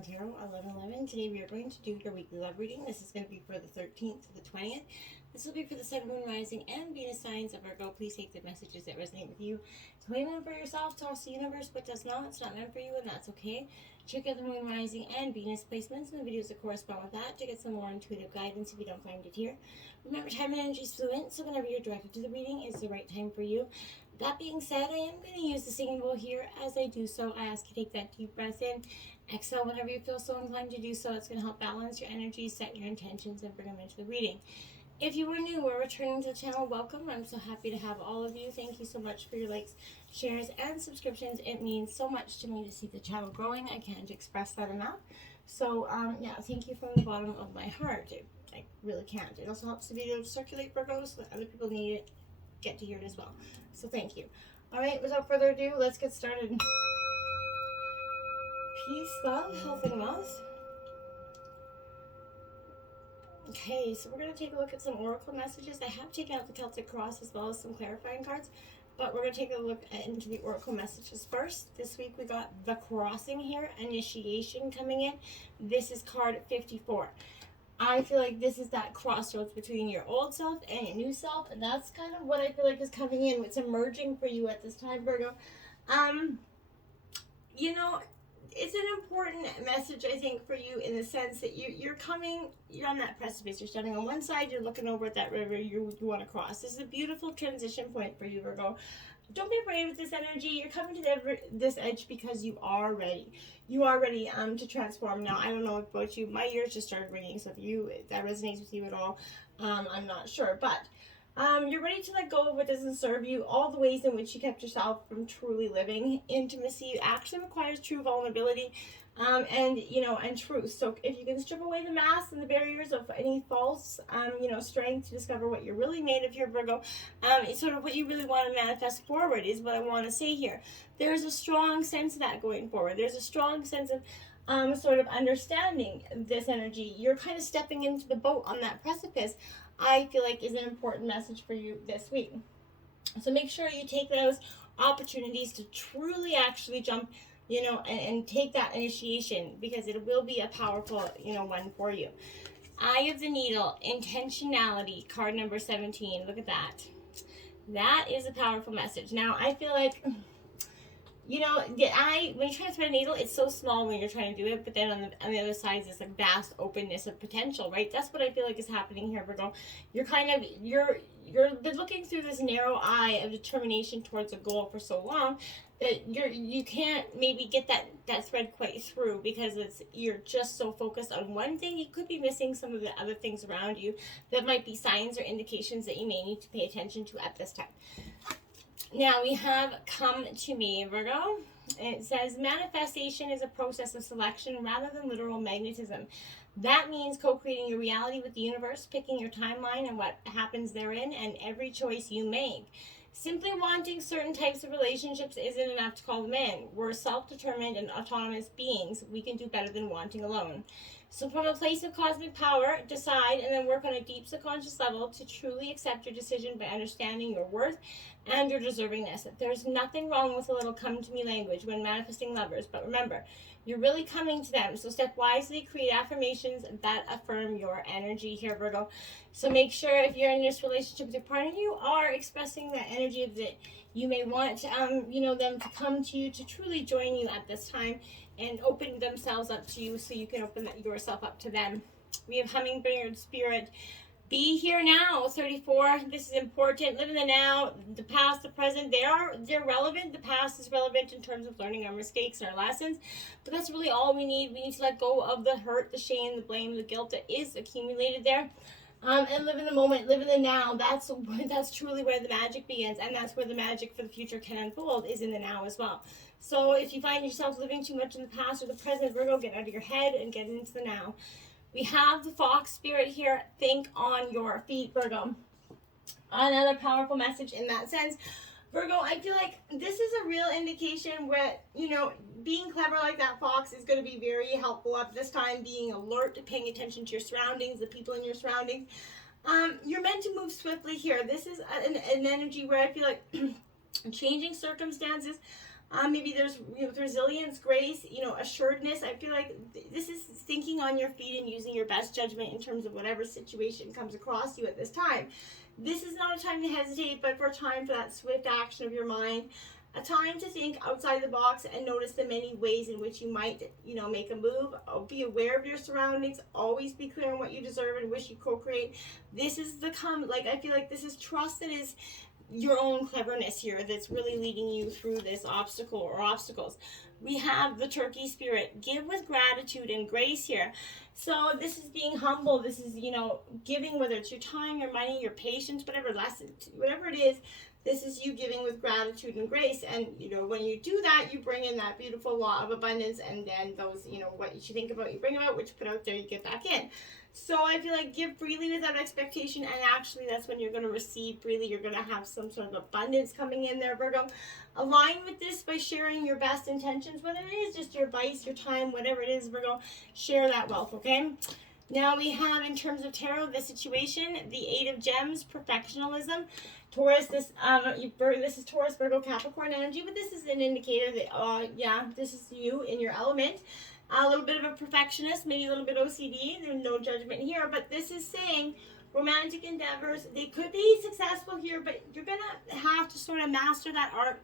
on Tarot 1111. Today we are going to do your weekly love reading. This is going to be for the 13th to the 20th. This will be for the Sun, Moon, Rising, and Venus signs of Virgo. Please take the messages that resonate with you. Claim them for yourself. Toss the universe what does not. It's not meant for you, and that's okay. Check out the Moon, Rising, and Venus placements and the videos that correspond with that to get some more intuitive guidance if you don't find it here. Remember, time and energy is fluent, so whenever you're directed to the reading, it's the right time for you. That being said, I am going to use the singing bowl here. As I do so, I ask you to take that deep breath in. Exhale whenever you feel so inclined to do so. It's going to help balance your energy, set your intentions, and bring them into the reading. If you were new or returning to the channel, welcome. I'm so happy to have all of you. Thank you so much for your likes, shares, and subscriptions. It means so much to me to see the channel growing. I can't express that enough. So, yeah, thank you from the bottom of my heart. I really can't. It also helps the video circulate, Virgo, so that other people need it, get to hear it as well. So thank you. All right, without further ado, let's get started. Peace, love, health, and wealth. Okay, so we're going to take a look at some oracle messages. I have taken out the Celtic cross as well as some clarifying cards, but we're going to take a look into the oracle messages first. This week we got the crossing here, initiation coming in. This is card 54. I feel like this is that crossroads between your old self and your new self, and that's kind of what I feel like is coming in. What's emerging for you at this time, Virgo. You know, it's an important message, I think, for you in the sense that you're on that precipice. You're standing on one side, you're looking over at that river you want to cross. This is a beautiful transition point for you, Virgo. Don't be afraid with this energy. You're coming to this edge because you are ready. You are ready to transform. Now, I don't know about you. My ears just started ringing, so if that resonates with you at all, I'm not sure. But you're ready to let go of what doesn't serve you. All the ways in which you kept yourself from truly living. Intimacy actually requires true vulnerability and truth. So if you can strip away the masks and the barriers of any false, strength to discover what you're really made of here, Virgo, it's sort of what you really want to manifest forward is what I want to say here. There's a strong sense of that going forward. There's a strong sense of sort of understanding this energy. You're kind of stepping into the boat on that precipice. I feel like is an important message for you this week. So make sure you take those opportunities to truly actually jump, and take that initiation, because it will be a powerful, one for you. Eye of the Needle, intentionality, card number 17. Look at that. That is a powerful message. Now, I feel like, the eye, when you're trying to thread a needle, it's so small when you're trying to do it, but then on the other side is this like vast openness of potential, right? That's what I feel like is happening here, Virgo. You're been looking through this narrow eye of determination towards a goal for so long that you can't maybe get that thread quite through, because you're just so focused on one thing. You could be missing some of the other things around you that might be signs or indications that you may need to pay attention to at this time. Now we have Come to Me, Virgo. It says manifestation is a process of selection rather than literal magnetism. That means co-creating your reality with the universe, picking your timeline and what happens therein, and every choice you make. Simply wanting certain types of relationships isn't enough to call them in. We're self-determined and autonomous beings. We can do better than wanting alone. So from a place of cosmic power, decide and then work on a deep subconscious level to truly accept your decision by understanding your worth and your deservingness. There's nothing wrong with a little come to me language when manifesting lovers, but remember, you're really coming to them. So step wisely, create affirmations that affirm your energy here, Virgo. So make sure if you're in this relationship with your partner, you are expressing that energy of that you may want, them to come to you, to truly join you at this time and open themselves up to you so you can open yourself up to them. We have Hummingbird Spirit. Be here now, 34. This is important. Live in the now, the past, the present. They're relevant. The past is relevant in terms of learning our mistakes and our lessons. But that's really all we need. We need to let go of the hurt, the shame, the blame, the guilt that is accumulated there. And live in the moment, live in the now. That's truly where the magic begins. And that's where the magic for the future can unfold, is in the now as well. So if you find yourself living too much in the past or the present, Virgo, get out of your head and get into the now. We have the Fox Spirit here. Think on your feet, Virgo. Another powerful message in that sense. Virgo, I feel like this is a real indication where, being clever like that fox is going to be very helpful at this time. Being alert, paying attention to your surroundings, the people in your surroundings. You're meant to move swiftly here. This is an energy where I feel like changing circumstances Maybe there's resilience, grace, assuredness. I feel like this is thinking on your feet and using your best judgment in terms of whatever situation comes across you at this time. This is not a time to hesitate, but for a time for that swift action of your mind. A time to think outside the box and notice the many ways in which you might, make a move. Be aware of your surroundings. Always be clear on what you deserve and wish you co-create. This is I feel like this is trust that is your own cleverness here that's really leading you through this obstacle or obstacles. We have the turkey spirit. Give with gratitude and grace here. So this is being humble. This is, giving, whether it's your time, your money, your patience, whatever it is. This is you giving with gratitude and grace. And, when you do that, you bring in that beautiful law of abundance. And then those, what you think about, you bring about, what you put out there, you get back in. So I feel like give freely without expectation. And actually, that's when you're going to receive freely. You're going to have some sort of abundance coming in there, Virgo. Align with this by sharing your best intentions, whether it is just your advice, your time, whatever it is, Virgo. Share that wealth, okay? Now we have, in terms of tarot, the situation, the Eight of Gems, perfectionism. Taurus, this is Taurus, Virgo, Capricorn energy, but this is an indicator that, this is you in your element. A little bit of a perfectionist, maybe a little bit OCD. There's no judgment here, but this is saying romantic endeavors, they could be successful here, but you're going to have to sort of master that art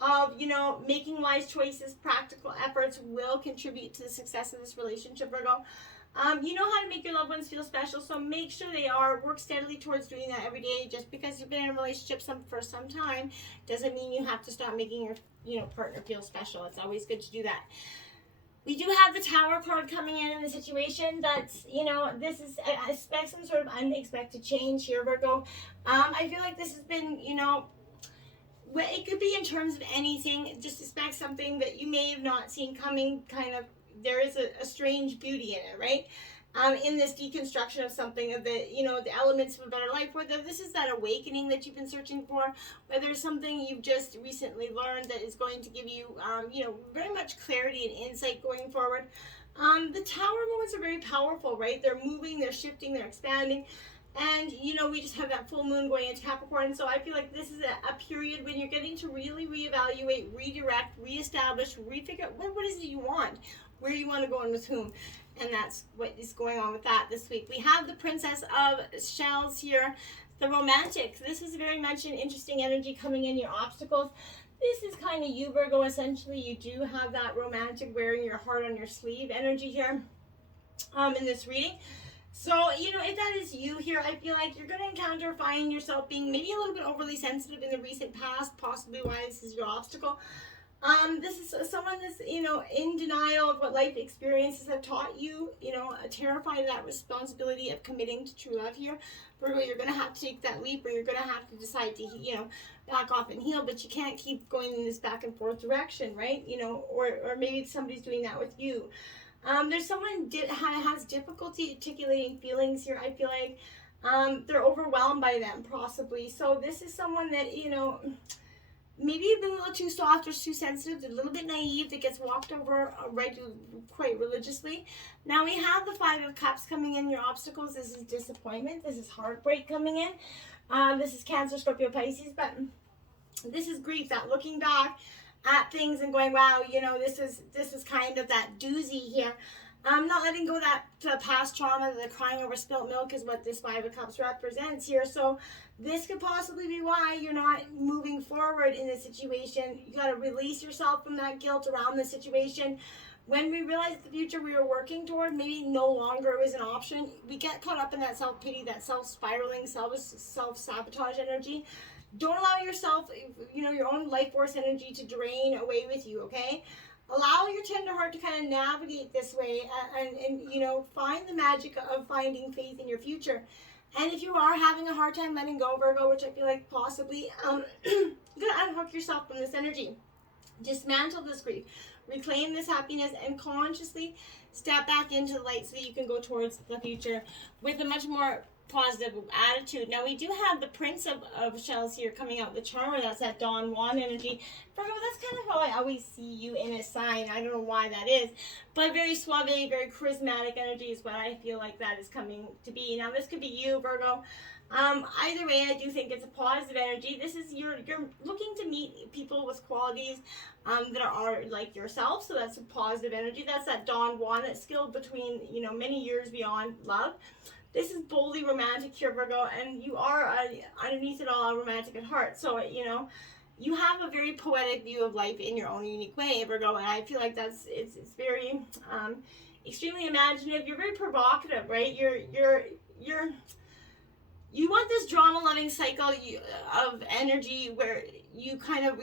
of, making wise choices. Practical efforts will contribute to the success of this relationship, Virgo. You know how to make your loved ones feel special, so make sure they are. Work steadily towards doing that every day. Just because you've been in a relationship for some time doesn't mean you have to stop making your partner feel special. It's always good to do that. We do have the Tower card coming in the situation. That's, this is, I expect some sort of unexpected change here, Virgo. I feel like this has been, it could be in terms of anything. Just expect something that you may have not seen coming, there is a strange beauty in it, right? In this deconstruction of something, of the elements of a better life, whether this is that awakening that you've been searching for, whether it's something you've just recently learned that is going to give you, very much clarity and insight going forward. The Tower moments are very powerful, right? They're moving, they're shifting, they're expanding. And, we just have that full moon going into Capricorn. So I feel like this is a period when you're getting to really reevaluate, redirect, reestablish, refigure out what is it you want, where you want to go and with whom. And that's what is going on with that this week. We have the Princess of Shells here, the romantic. This is very much an interesting energy coming in, your obstacles. This is kind of you, Virgo, essentially. You do have that romantic wearing your heart on your sleeve energy here in this reading. So, if that is you here, I feel like you're going to find yourself being maybe a little bit overly sensitive in the recent past, possibly why this is your obstacle. This is someone that's, in denial of what life experiences have taught you, terrified of that responsibility of committing to true love here. Virgo, you're going to have to take that leap, or you're going to have to decide to, back off and heal, but you can't keep going in this back and forth direction, right? Or maybe somebody's doing that with you. There's someone has difficulty articulating feelings here. I feel like they're overwhelmed by them, possibly. So this is someone that, maybe you've been a little too soft or too sensitive, a little bit naive, that gets walked over quite religiously. Now we have the Five of Cups coming in, your obstacles. This is disappointment. This is heartbreak coming in. This is Cancer, Scorpio, Pisces. But this is grief, that looking back at things and going, wow, this is kind of that doozy here. Not letting go to past trauma, the crying over spilt milk is what this Five of Cups represents here. So this could possibly be why you're not moving forward in this situation. You got to release yourself from that guilt around the situation. When we realized the future we were working toward maybe no longer was an option, we get caught up in that self-pity, that self-spiraling, self-sabotage energy. Don't allow yourself, your own life force energy to drain away with you, okay? Allow your tender heart to kind of navigate this way and find the magic of finding faith in your future. And if you are having a hard time letting go, Virgo, which I feel like possibly, you're going to unhook yourself from this energy. Dismantle this grief. Reclaim this happiness and consciously step back into the light so that you can go towards the future with a much more positive attitude. Now we do have the Prince of Shells here coming out, the Charmer. That's that Don Juan energy. Virgo, that's kind of how I always see you in a sign. I don't know why that is, but very suave, very charismatic energy is what I feel like that is coming to be. Now this could be you, Virgo. Either way, I do think it's a positive energy. This is you're looking to meet people with qualities that are like yourself, so that's a positive energy. That's that Don Juan, that skill between, you know, many years beyond love. This is boldly romantic here, Virgo, and you are, underneath it all, romantic at heart. So, you know, you have a very poetic view of life in your own unique way, Virgo, and I feel like it's very extremely imaginative. You're very provocative, right? You want this drama-loving cycle of energy where you kind of,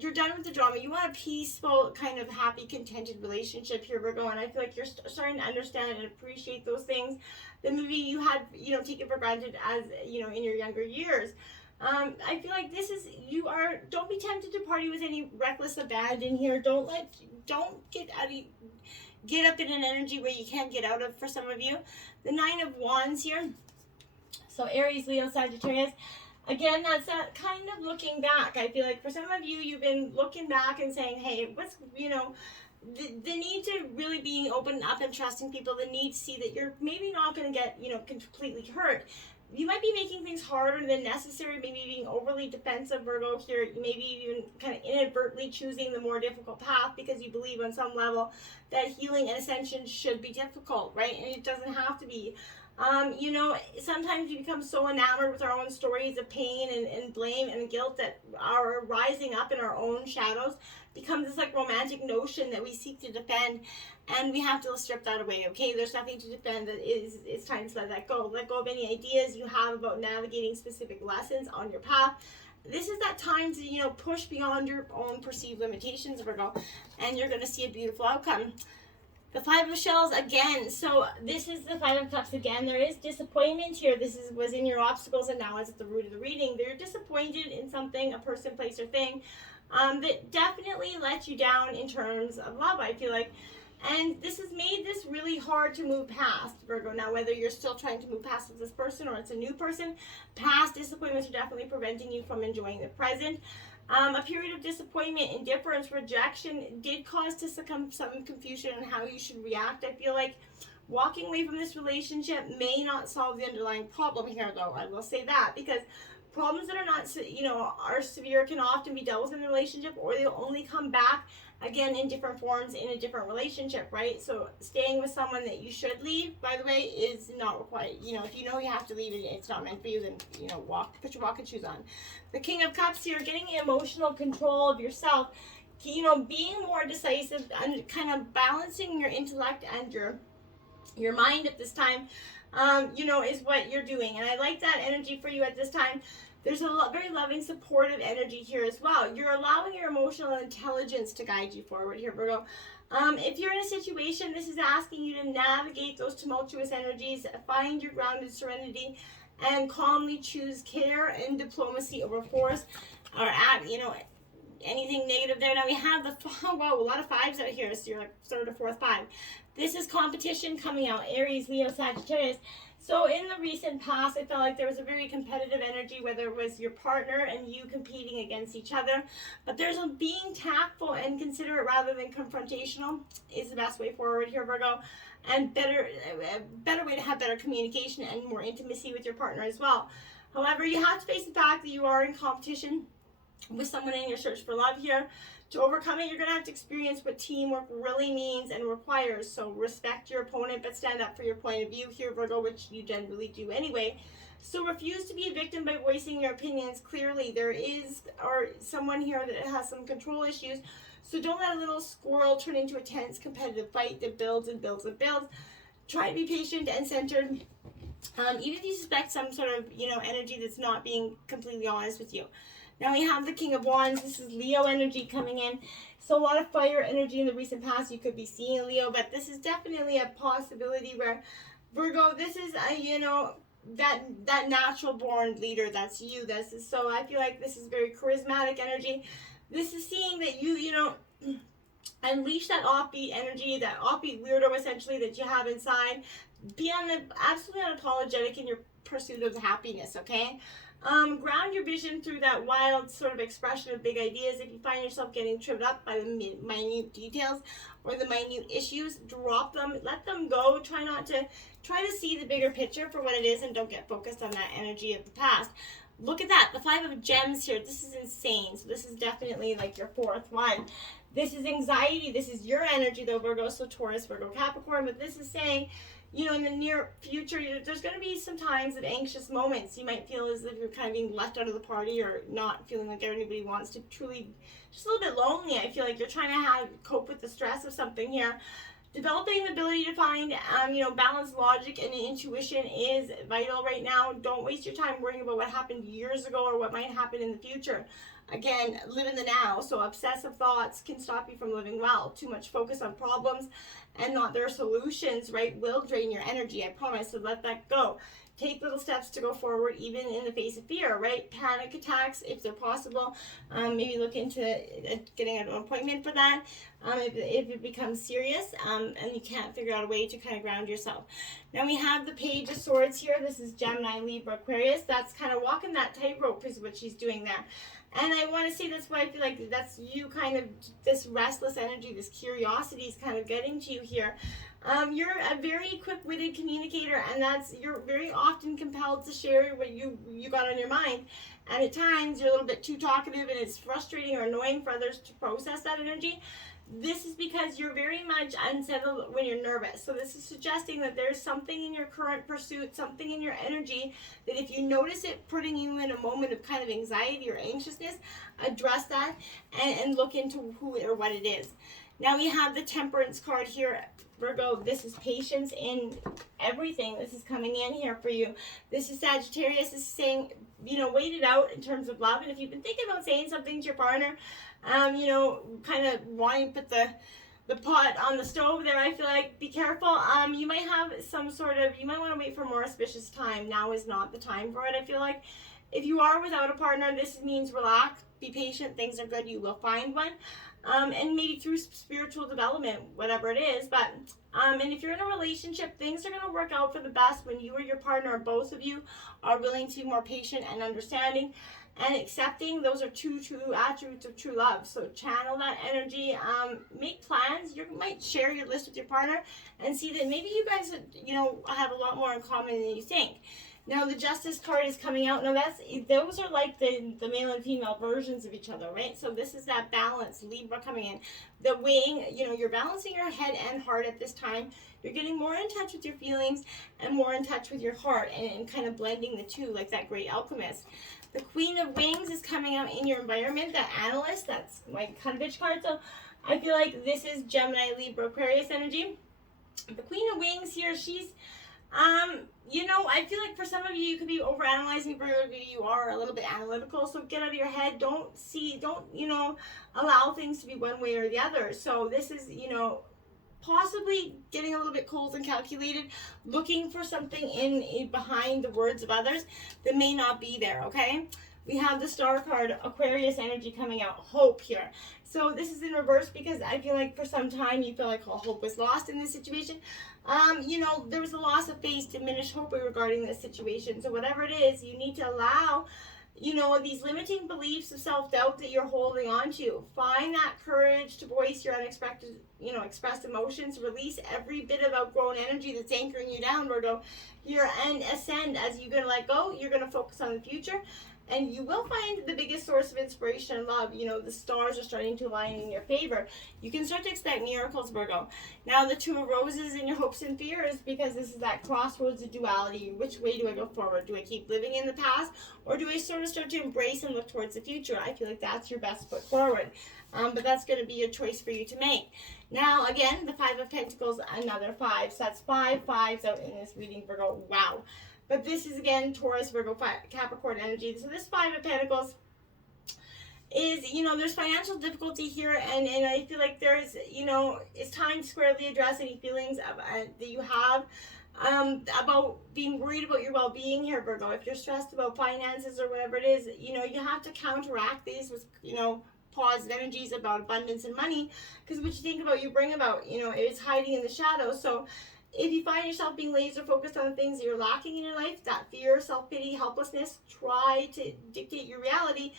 you're done with the drama. You want a peaceful, kind of happy, contented relationship here, Virgo, and I feel like you're starting to understand and appreciate those things that maybe you had, you know, taken for granted as, you know, in your younger years. I feel like don't be tempted to party with any reckless abandon here. Don't get up in an energy where you can't get out of for some of you. The Nine of Wands here. So Aries, Leo, Sagittarius. Again, that's that kind of looking back. I feel like for some of you, you've been looking back and saying, hey, what's, you know, the need to really be open up and trusting people, the need to see that you're maybe not going to get, you know, completely hurt. You might be making things harder than necessary, maybe being overly defensive, Virgo, here. Maybe even kind of inadvertently choosing the more difficult path because you believe on some level that healing and ascension should be difficult, right? And it doesn't have to be. You know, sometimes we become so enamored with our own stories of pain and blame and guilt that our rising up in our own shadows becomes this like romantic notion that we seek to defend, and we have to strip that away. Okay, there's nothing to defend. It's time to let that go. Let go of any ideas you have about navigating specific lessons on your path. This is that time to, you know, push beyond your own perceived limitations, Virgo, and you're going to see a beautiful outcome. The Five of Shells again. So this is the Five of Cups again. There is disappointment here. This was in your obstacles, and now it's at the root of the reading. They're disappointed in something, a person, place, or thing that definitely let you down in terms of love, I feel like. And this has made this really hard to move past, Virgo. Now, whether you're still trying to move past with this person or it's a new person, past disappointments are definitely preventing you from enjoying the present. A period of disappointment, indifference, rejection did cause to some confusion on how you should react. I feel like walking away from this relationship may not solve the underlying problem here, though. I will say that, because problems that are not, you know, are severe can often be dealt with in the relationship, or they'll only come back again in different forms in a different relationship, right? So staying with someone that you should leave, by the way, is not required. You know, if you know you have to leave and it's not meant for you, then, you know, put your walking shoes on. The King of Cups here, getting emotional control of yourself, you know, being more decisive and kind of balancing your intellect and your mind at this time, you know, is what you're doing. And I like that energy for you at this time. There's a very loving, supportive energy here as well. You're allowing your emotional intelligence to guide you forward here, Virgo. If you're in a situation, this is asking you to navigate those tumultuous energies, find your grounded serenity, and calmly choose care and diplomacy over force, or you know, anything negative there. Now we have a lot of fives out here, so you're like third or fourth five. This is competition coming out, Aries, Leo, Sagittarius. So in the recent past, I felt like there was a very competitive energy, whether it was your partner and you competing against each other. But there's a being tactful and considerate rather than confrontational is the best way forward here, Virgo. And a better way to have better communication and more intimacy with your partner as well. However, you have to face the fact that you are in competition with someone in your search for love here. To overcome it, you're going to have to experience what teamwork really means and requires. So respect your opponent, but stand up for your point of view here, Virgo, which you generally do anyway. So refuse to be a victim by voicing your opinions clearly. There is someone here that has some control issues. So don't let a little squirrel turn into a tense competitive fight that builds and builds and builds. Try to be patient and centered. Even if you suspect some sort of, you know, energy that's not being completely honest with you. Now we have the King of Wands. This is Leo energy coming in. So a lot of fire energy in the recent past. You could be seeing Leo, but this is definitely a possibility where, Virgo, this is, you know, that natural born leader. That's you. So I feel like this is very charismatic energy. This is seeing that you know, Unleash that offbeat energy, that offbeat weirdo essentially that you have inside. Be absolutely unapologetic in your pursuit of happiness, okay? Ground your vision through that wild sort of expression of big ideas. If you find yourself getting tripped up by the minute details or the minute issues, drop them, let them go. Try to see the bigger picture for what it is, and don't get focused on that energy of the past. Look at that, the 5 of Gems here. This is insane. So this is definitely like your 4th one. This is anxiety. This is your energy though, Virgo. So Taurus, Virgo, Capricorn. But this is saying, you know, in the near future, there's going to be some times of anxious moments. You might feel as if you're kind of being left out of the party, or not feeling like everybody wants to truly, just a little bit lonely. I feel like you're trying to cope with the stress of something here. Developing the ability to find, balanced logic and intuition is vital right now. Don't waste your time worrying about what happened years ago or what might happen in the future. Again, live in the now. So obsessive thoughts can stop you from living well. Too much focus on problems and not their solutions, right, will drain your energy. I promise. So let that go. Take little steps to go forward, even in the face of fear, right? Panic attacks, if they're possible. Maybe look into getting an appointment for that. If it becomes serious and you can't figure out a way to kind of ground yourself. Now we have the Page of Swords here. This is Gemini, Libra, Aquarius. That's kind of walking that tightrope is what she's doing there. And I want to say that's why I feel like that's you kind of, this restless energy, this curiosity is kind of getting to you here. You're a very quick-witted communicator, and you're very often compelled to share what you got on your mind. And at times, you're a little bit too talkative, and it's frustrating or annoying for others to process that energy. This is because you're very much unsettled when you're nervous. So this is suggesting that there's something in your current pursuit, something in your energy, that if you notice it putting you in a moment of kind of anxiety or anxiousness, address that and look into who or what it is. Now we have the Temperance card here, Virgo. This is patience in everything. This is coming in here for you. This is Sagittarius. This is saying, wait it out in terms of love. And if you've been thinking about saying something to your partner, kind of wanting to put the pot on the stove there, I feel like be careful. You might have you might want to wait for a more auspicious time. Now is not the time for it, I feel like. If you are without a partner, this means relax, be patient, things are good, you will find one. And maybe through spiritual development, whatever it is. But and if you're in a relationship, things are going to work out for the best when you or your partner, or both of you, are willing to be more patient and understanding and accepting. Those are two true attributes of true love. So channel that energy. Make plans. You might share your list with your partner and see that maybe you guys, have a lot more in common than you think. Now the Justice card is coming out. Now those are like the male and female versions of each other, right? So this is that balance, Libra coming in. The weighing, you're balancing your head and heart at this time. You're getting more in touch with your feelings and more in touch with your heart, and kind of blending the two like that great alchemist. The Queen of Wings is coming out in your environment, that analyst. That's my kind of bitch card. So I feel like this is Gemini, Libra, Aquarius energy. The Queen of Wings here, she's I feel like for some of you, you could be overanalyzing. For you are a little bit analytical, so get out of your head. Don't allow things to be one way or the other. So this is, possibly getting a little bit cold and calculated, looking for something in behind the words of others that may not be there, okay? We have the Star card, Aquarius energy coming out, hope here. So this is in reverse because I feel like for some time you feel like all hope was lost in this situation. There was a loss of faith, diminished hope regarding this situation. So whatever it is, you need to allow, these limiting beliefs of self-doubt that you're holding on to. Find that courage to voice your unexpected, expressed emotions. Release every bit of outgrown energy that's anchoring you down, Virgo. And ascend. As you're going to let go, you're going to focus on the future. And you will find the biggest source of inspiration and love. The stars are starting to align in your favor. You can start to expect miracles, Virgo. Now, the Two of Roses in your hopes and fears, because this is that crossroads of duality. Which way do I go forward? Do I keep living in the past? Or do I sort of start to embrace and look towards the future? I feel like that's your best foot forward. But that's going to be your choice for you to make. Now, again, the Five of Pentacles, another 5. So that's 5 5s out in this reading, Virgo. Wow. But this is, again, Taurus, Virgo, Capricorn energy. So this 5 of Pentacles is, there's financial difficulty here. And I feel like there's, it's time to squarely address any feelings that you have about being worried about your well-being here, Virgo. If you're stressed about finances or whatever it is, you have to counteract these with, positive energies about abundance and money, because what you think about, you bring about, you know, it's hiding in the shadows. So if you find yourself being laser focused on the things that you're lacking in your life, that fear, self-pity, helplessness, try to dictate your reality.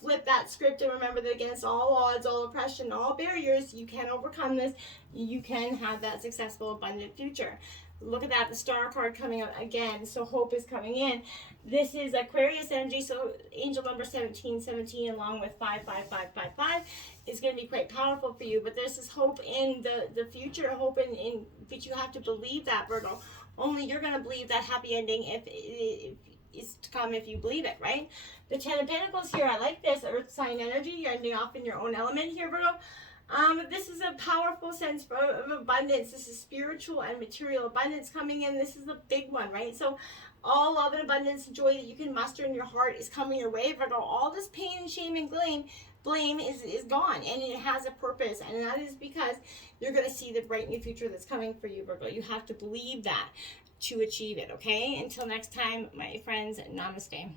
Flip that script and remember that against all odds, all oppression, all barriers, you can overcome this. You can have that successful, abundant future. Look at that, the star card coming out again. So hope is coming in. This is Aquarius energy, so angel number 1717 along with 55555 is going to be quite powerful for you. But there's this hope in the future, hope in but you have to believe that, Virgo. Only you're going to believe that happy ending if is to come, if you believe it, right? The 10 of Pentacles here, I like this, earth sign energy. You're ending off in your own element here, Virgo. This is a powerful sense of abundance. This is spiritual and material abundance coming in. This is a big one, right? So all love and abundance, joy that you can muster in your heart is coming your way, Virgo. All this pain and shame and blame is gone, and it has a purpose, and that is because you're going to see the bright new future that's coming for you, Virgo. You have to believe that to achieve it, okay? Until next time, my friends, namaste.